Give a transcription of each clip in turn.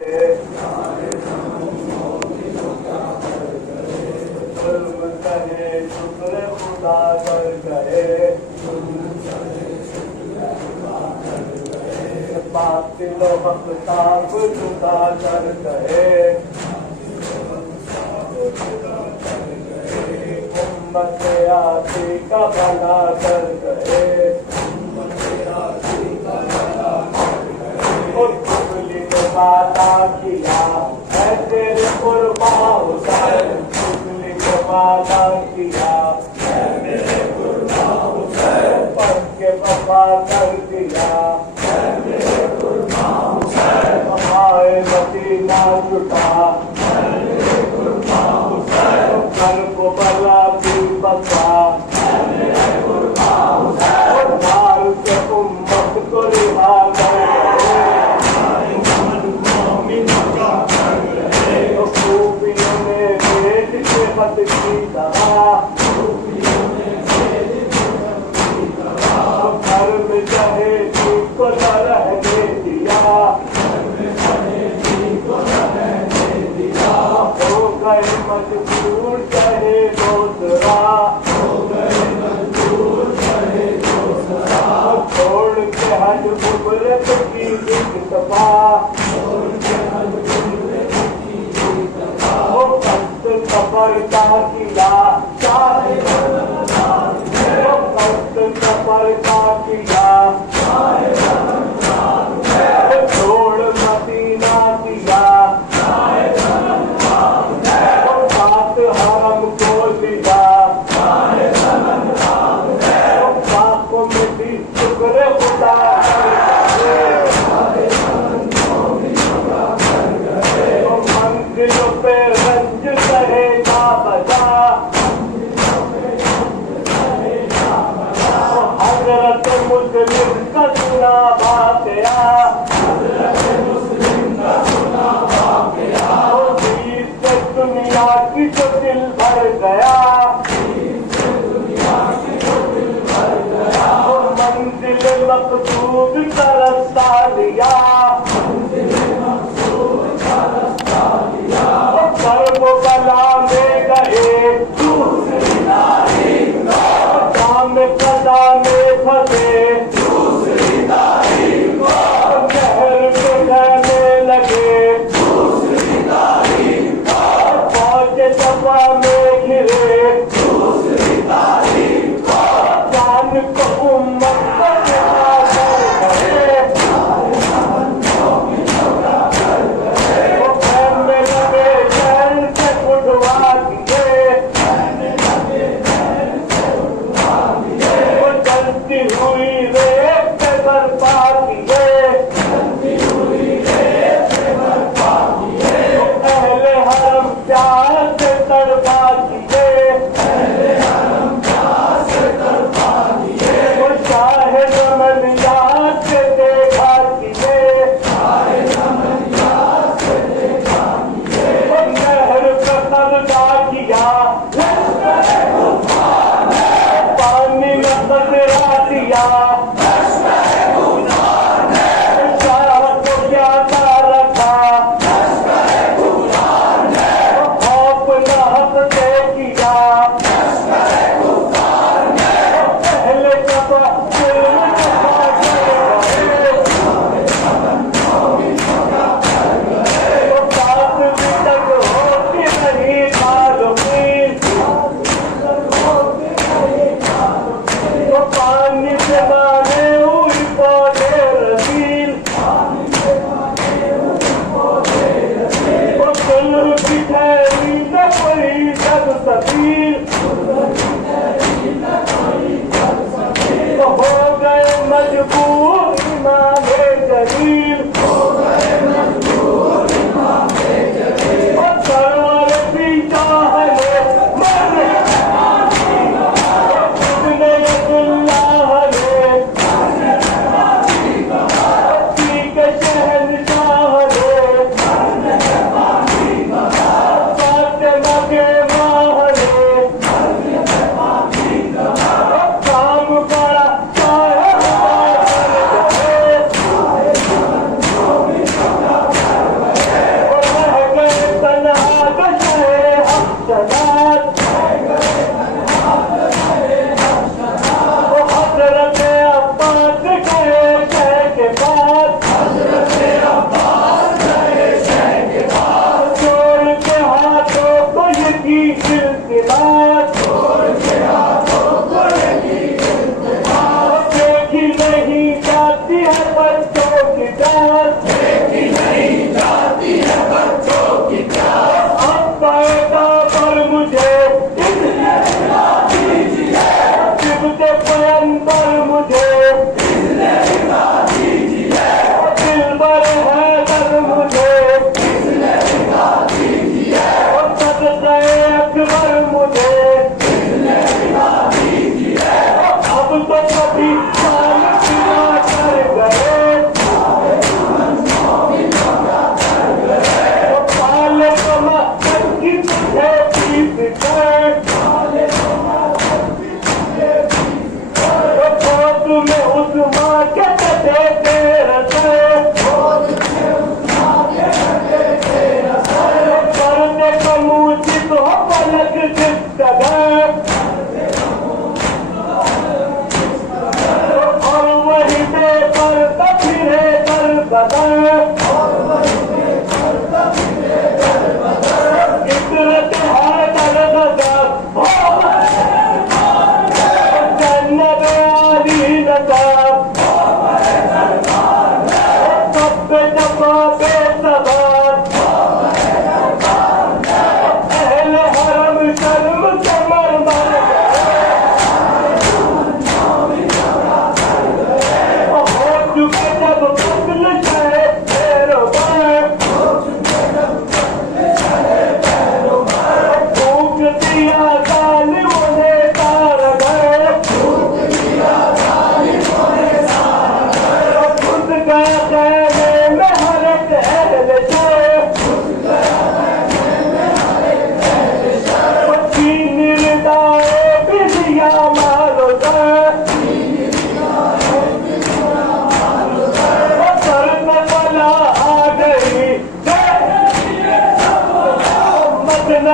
शुक्र खुदा कर गए बातिलो हफ्ताब जुदा कर गए उम्मत आती का भला कर गए वादा किया है तेरे कुर्बान हुसैन तुमने वादा किया है मेरे कुर्बान हुसैन पढ़ के वफा कर दिया है मेरे कुर्बान हुसैन हमारे मदीना जुटा है मेरे कुर्बान हुसैन घर को बला भी बचा है मेरे कुर्बान हुसैन मार के उम्मत को रिहा कर मत की घर में चाहे को न रहने दिया हो गए मजबूर चाहे दूसरा छोड़ के हज मुबरत की दफा सफर का किया चाहे सफर का किया छोड़ मदीना किया साथ हरम को लिया पापों में भी शुक्र खुदा मंजिलों पे रंज रहेगा बजा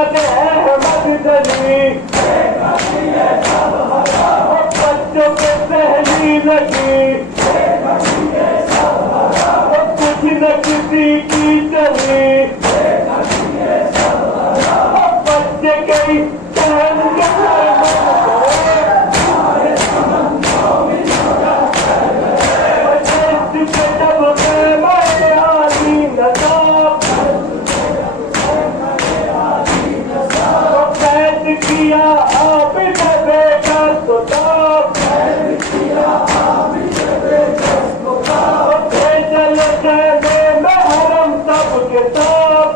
सैयद अहमद गनी, बच्चों पे पहली लगी, कुछ न किसी की चली, बच्चे कई पहन के किया आपने बेकार तो चल कहने में हरम सबके साथ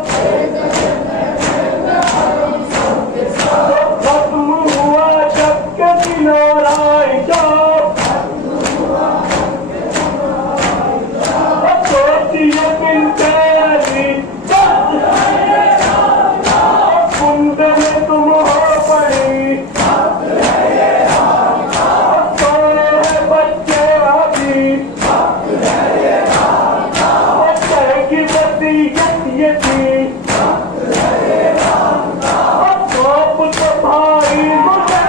खत्म हुआ जब के दिनोराई जब सोचिए बिन तेरी कुंड में तुम हो पड़ी, सोए हैं बच्चे अभी, बच्चे की वसीयत ये थी, बाप तो भाई मुझे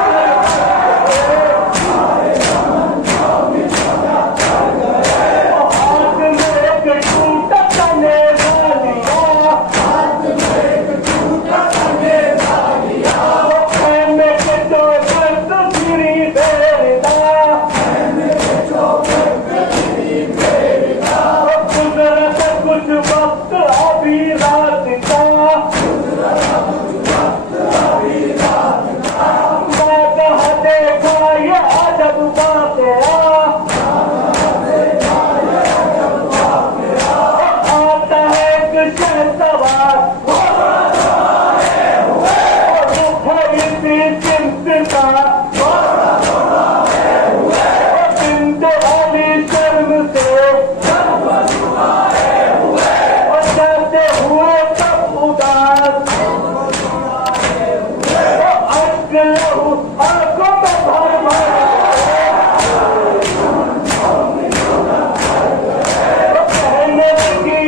हाथ में एक टूटा तने डालिया, कुछ वक्त अभी रात का मैं कहा देखा ये अजब बातें आता है कुछ सवाल चिंता बिंदु वाली शर्म से हुए सब उदास आंखों में भर भर कहने लगी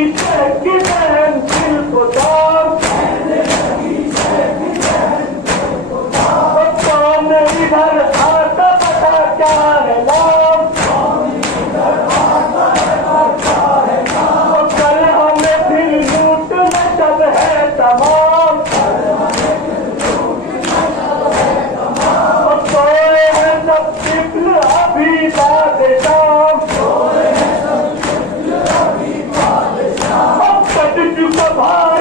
की बहन दिल को दाम, कौन इधर आता पता क्या है नाम, कल हमें फिर लूट में सब है तमाम, सोए हैं सब तिफल अभी बाद शाम, कट चुका भाई